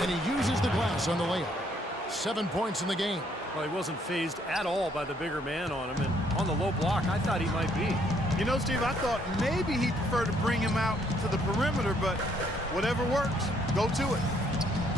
And he uses the glass on the layup. 7 points in the game. Well, he wasn't fazed at all by the bigger man on him. And on the low block, I thought he might be. You know, Steve, I thought maybe he'd prefer to bring him out to the perimeter, but whatever works, go to it.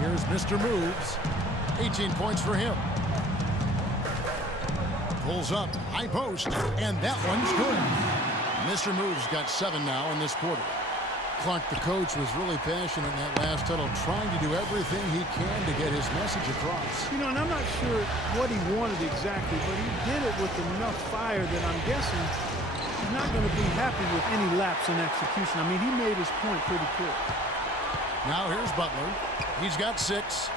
Here's Mr. Moves. 18 points for him. Pulls up, high post, and that one's good. Mr. Moves got 7 now in this quarter. Clark, the coach, was really passionate in that last huddle, trying to do everything he can to get his message across. You know, and I'm not sure what he wanted exactly, but he did it with enough fire that I'm guessing he's not going to be happy with any lapse in execution. I mean, he made his point pretty clear. Now here's Butler. He's got 6.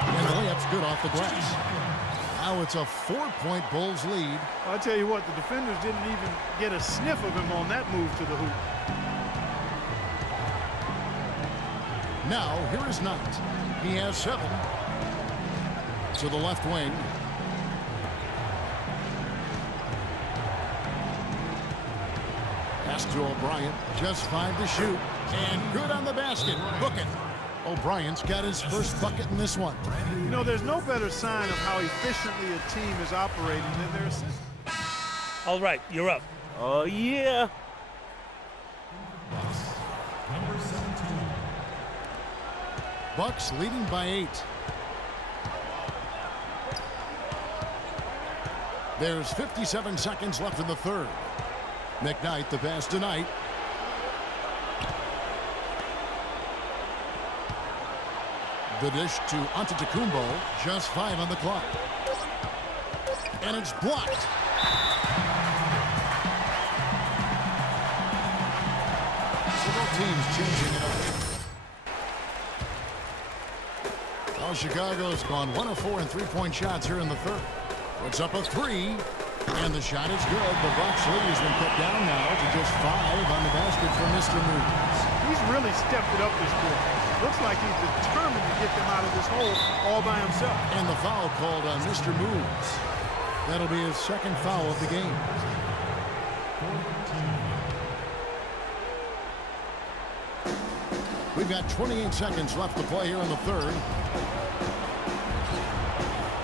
And the layup's good off the glass. Now it's a 4-point Bulls lead. I'll tell you what, the defenders didn't even get a sniff of him on that move to the hoop. Now here is Knight. He has 7. To the left wing. Pass to O'Brien. Just 5 to shoot. And good on the basket. Book it. O'Brien's got his first bucket in this one. You know, there's no better sign of how efficiently a team is operating than their assist. All right, you're up. Oh, yeah. Bucks leading by 8. There's 57 seconds left in the third. McKnight, the pass to Knight. The dish to Antetokounmpo. Just 5 on the clock. And it's blocked. So both teams changing it up. Well, Chicago's gone 1 of 4 in three-point shots here in the third. Puts up a 3. And the shot is good. The Bucks lead has been cut down now to just 5 on the basket for Mr. Moves. He's really stepped it up this quarter. Looks like he's determined to get them out of this hole all by himself. And the foul called on Mr. Moves. That'll be his second foul of the game. We've got 28 seconds left to play here in the third.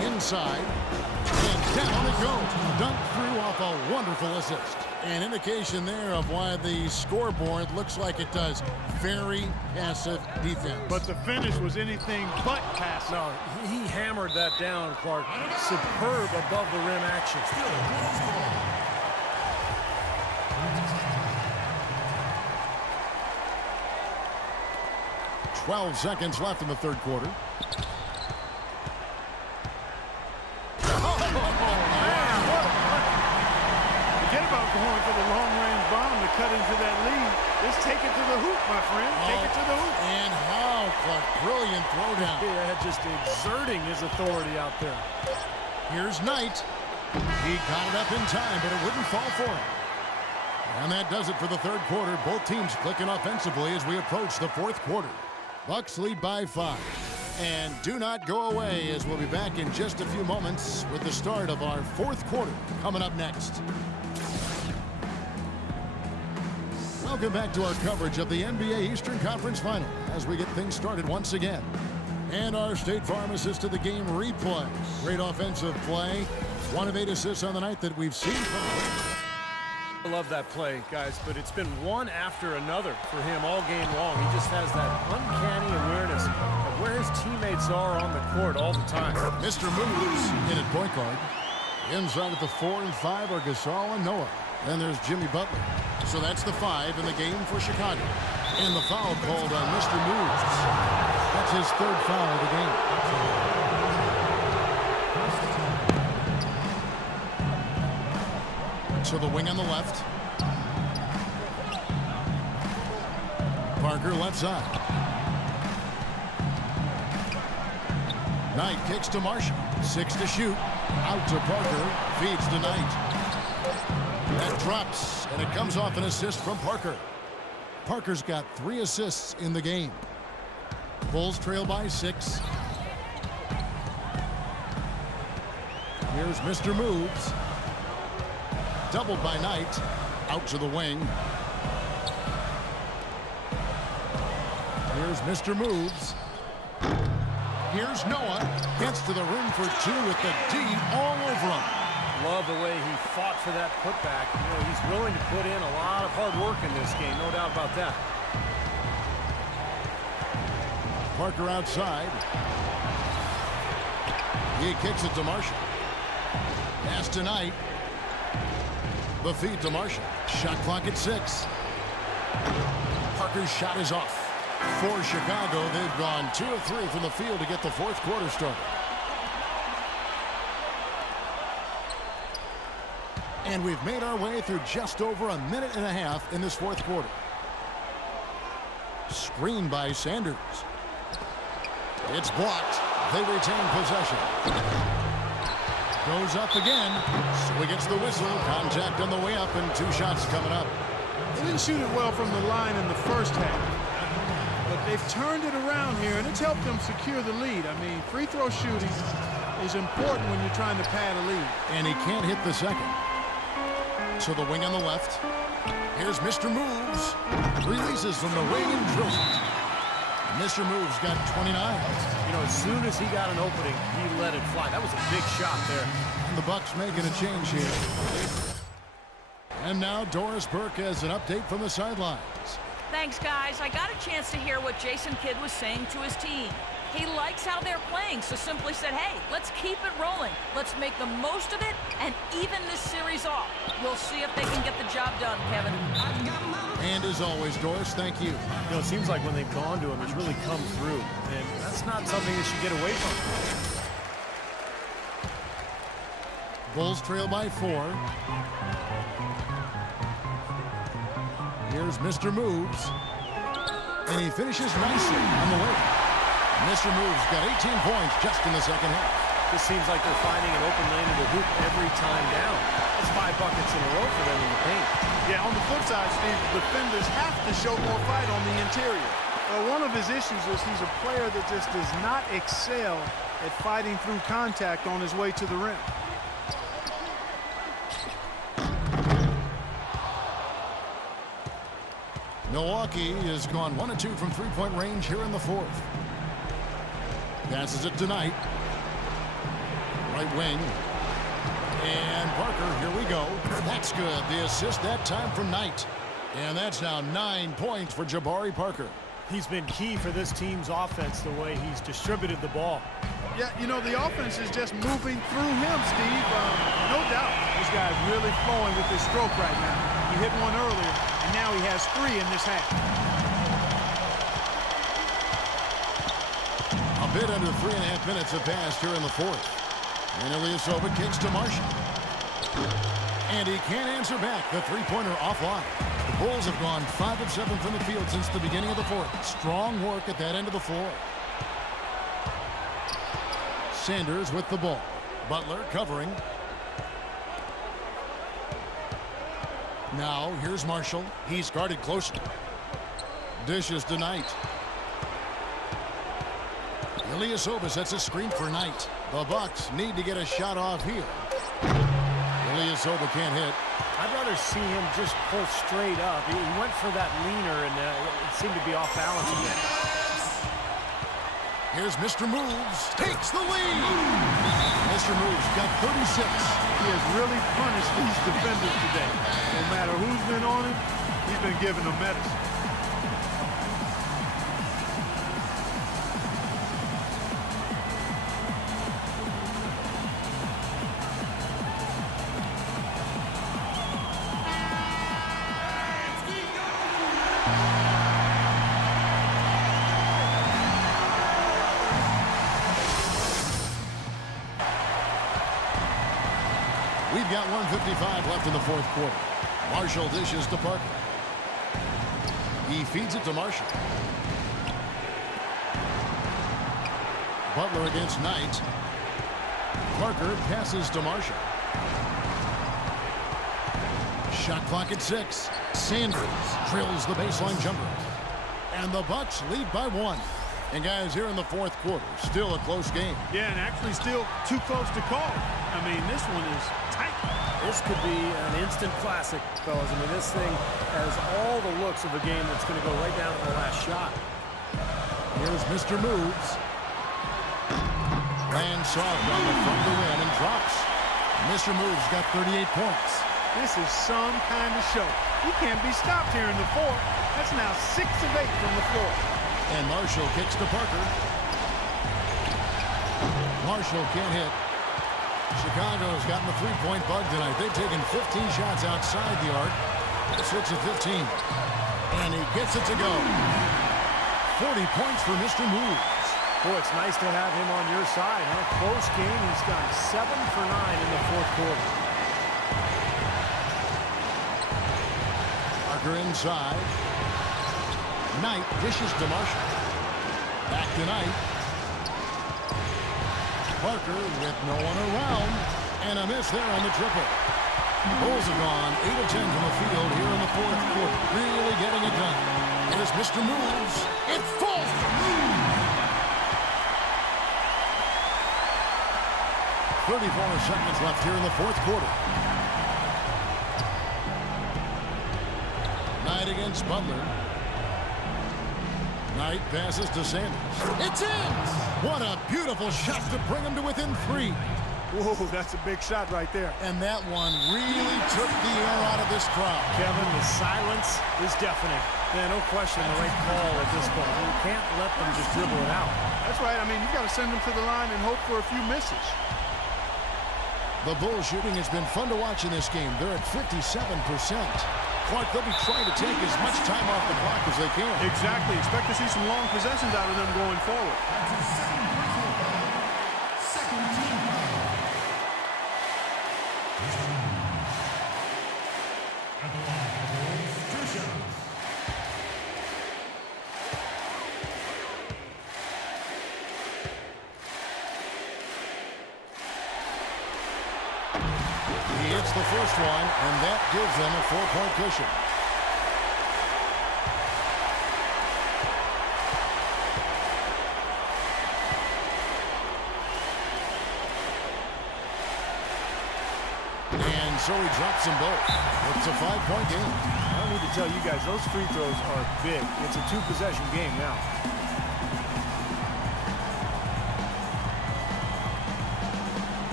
Inside. And down it goes. Dunked through off a wonderful assist. An indication there of why the scoreboard looks like it does. Very passive defense. But the finish was anything but passive. No, he hammered that down, Clark. Superb above the rim action. 12 seconds left in the third quarter. Forget about going for the long-range bomb to cut into that lead. Just take it to the hoop, my friend. Take it to the hoop. And how, Clark. Brilliant throwdown. Yeah, just exerting his authority out there. Here's Knight. He got it up in time, but it wouldn't fall for him. And that does it for the third quarter. Both teams clicking offensively as we approach the fourth quarter. Bucks lead by 5. And do not go away, as we'll be back in just a few moments with the start of our fourth quarter coming up next. Welcome back to our coverage of the NBA Eastern Conference Final as we get things started once again. And our State Farm assist to the game replay. Great offensive play. 1 of 8 assists on the night that we've seen from him. I love that play, guys, but it's been one after another for him all game long. He just has that uncanny awareness of where his teammates are on the court all the time. Mr. Moves in at point guard. Inside at the 4 and 5 are Gasol and Noah. Then there's Jimmy Butler. So that's the 5 in the game for Chicago. And the foul called on Mr. Moves. That's his third foul of the game. To the wing on the left. Parker left side. Knight kicks to Marshall. 6 to shoot. Out to Parker. Feeds to Knight. That drops, and it comes off an assist from Parker. Parker's got 3 assists in the game. Bulls trail by 6. Here's Mr. Moves. Doubled by Knight. Out to the wing. Here's Mr. Moves. Here's Noah. Gets to the rim for two with the D all over him. Love the way he fought for that putback. You know, he's willing to put in a lot of hard work in this game, no doubt about that. Parker outside. He kicks it to Marshall. Pass to Knight. The feed to Marshall. Shot clock at 6. Parker's shot is off. For Chicago, they've gone 2 of 3 from the field to get the fourth quarter started. And we've made our way through just over a minute and a half in this fourth quarter. Screen by Sanders. It's blocked. They retain possession. Goes up again. So he gets the whistle. Contact on the way up and 2 shots coming up. They didn't shoot it well from the line in the first half. But they've turned it around here, and it's helped them secure the lead. I mean, free throw shooting is important when you're trying to pad a lead. And he can't hit the second. To the wing on the left. Here's Mr. Moves. Releases from the wing and drills it. Mr. Moves got 29. You know, as soon as he got an opening, he let it fly. That was a big shot there. And the Bucks making a change here. And now Doris Burke has an update from the sidelines. Thanks, guys. I got a chance to hear what Jason Kidd was saying to his team. He likes how they're playing, so simply said, hey, let's keep it rolling. Let's make the most of it and even this series off. We'll see if they can get the job done, Kevin. And as always, Doris, thank you. You know, it seems like when they've gone to him, it's really come through. And that's not something they should get away from. Bulls trail by 4. Here's Mr. Moves. And he finishes nicely on the way. Mr. Moves got 18 points just in the second half. This seems like they're finding an open lane in the hoop every time down. That's 5 buckets in a row for them in the paint. Yeah, on the flip side, Steve, the defenders have to show more fight on the interior. One of his issues is he's a player that just does not excel at fighting through contact on his way to the rim. Milwaukee has gone 1 of 2 from three-point range here in the fourth. Passes it to Knight. Right wing. And Parker, here we go. That's good. The assist that time from Knight. And that's now 9 points for Jabari Parker. He's been key for this team's offense, the way he's distributed the ball. Yeah, you know, the offense is just moving through him, Steve. No doubt. This guy's really flowing with his stroke right now. He hit one earlier, and now he has 3 in this half. A bit under 3.5 minutes have passed here in the fourth. And Ilyasova kicks to Marshall. And he can't answer back. The three-pointer offline. The Bulls have gone 5 of 7 from the field since the beginning of the fourth. Strong work at that end of the floor. Sanders with the ball. Butler covering. Now here's Marshall. He's guarded closely. Dishes to Knight. Ilyasova sets a screen for Knight. The Bucks need to get a shot off here. Ilyasova can't hit. I'd rather see him just pull straight up. He went for that leaner, and it seemed to be off balance again. Here's Mr. Moves. Takes the lead. Mr. Moves got 36. He has really punished these defenders today. No matter who's been on him, he's been giving them medicine. We've got 1:55 left in the fourth quarter. Marshall dishes to Parker. He feeds it to Marshall. Butler against Knight. Parker passes to Marshall. Shot clock at 6. Sanders drills the baseline jumper. And the Bucks lead by 1. And guys, here in the fourth quarter, still a close game. Yeah, and actually still too close to call. I mean, this one is tight. This could be an instant classic, fellas. I mean, this thing has all the looks of a game that's going to go right down to the last shot. Here's Mr. Moves. Lands soft on the front of the rim and drops. Mr. Moves got 38 points. This is some kind of show. He can't be stopped here in the fourth. That's now 6 of 8 from the floor. And Marshall kicks to Parker. Marshall can't hit. Chicago's gotten the three-point bug tonight. They've taken 15 shots outside the arc. 6 of 15. And he gets it to go. 40 points for Mr. Moves. Boy, it's nice to have him on your side, huh? Close game. He's gone 7 for 9 in the fourth quarter. Parker inside. Knight dishes to Marshall. Back to Knight. Parker with no one around. And a miss there on the triple. Bulls have gone 8 of 10 from the field here in the fourth quarter. Really getting it done. Here's Mr. Moves. It falls to Moves. 34 seconds left here in the fourth quarter. Knight against Butler. Knight passes to Sanders. It's in! What a beautiful shot to bring him to within 3. Whoa, that's a big shot right there. And that one really took the air out of this crowd. Kevin, the silence is deafening. Yeah, no question the right call at this point. You can't let them just dribble it out. That's right. I mean, you got to send them to the line and hope for a few misses. The Bulls shooting has been fun to watch in this game. They're at 57%. Clark, they'll be trying to take as much time off the clock as they can. Exactly. Expect to see some long possessions out of them going forward. He hits the first one, and that gives them a 4-point cushion. And so he drops them both. It's a 5-point game. I don't need to tell you guys, those free throws are big. It's a 2-possession game now.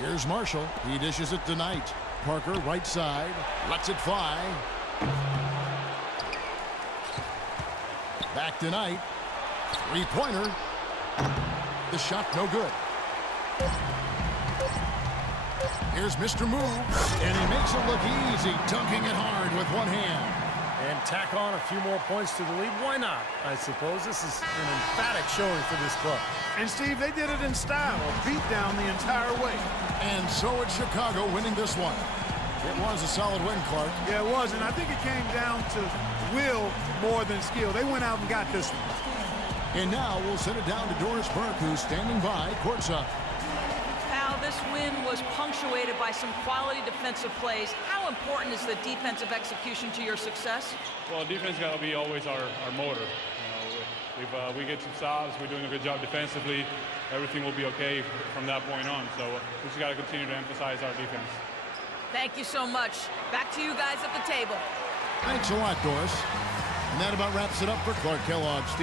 Here's Marshall. He dishes it to Knight. Parker, right side. Lets it fly. Back to Knight. Three-pointer. The shot no good. Here's Mr. Moves. And he makes it look easy, dunking it hard with one hand. And tack on a few more points to the lead. Why not? I suppose this is an emphatic showing for this club. And, Steve, they did it in style. A beat down the entire way. And so it's Chicago winning this one. It was a solid win, Clark. Yeah, it was. And I think it came down to will more than skill. They went out and got this one. And now we'll send it down to Doris Burke, who's standing by courtside. Pal, this win was punctuated by some quality defensive plays. How important is the defensive execution to your success? Well, defense got to be always our motor. If we get some stops, we're doing a good job defensively, everything will be okay from that point on. So we just got to continue to emphasize our defense. Thank you so much. Back to you guys at the table. Thanks a lot, Doris. And that about wraps it up for Clark Kellogg. Steve.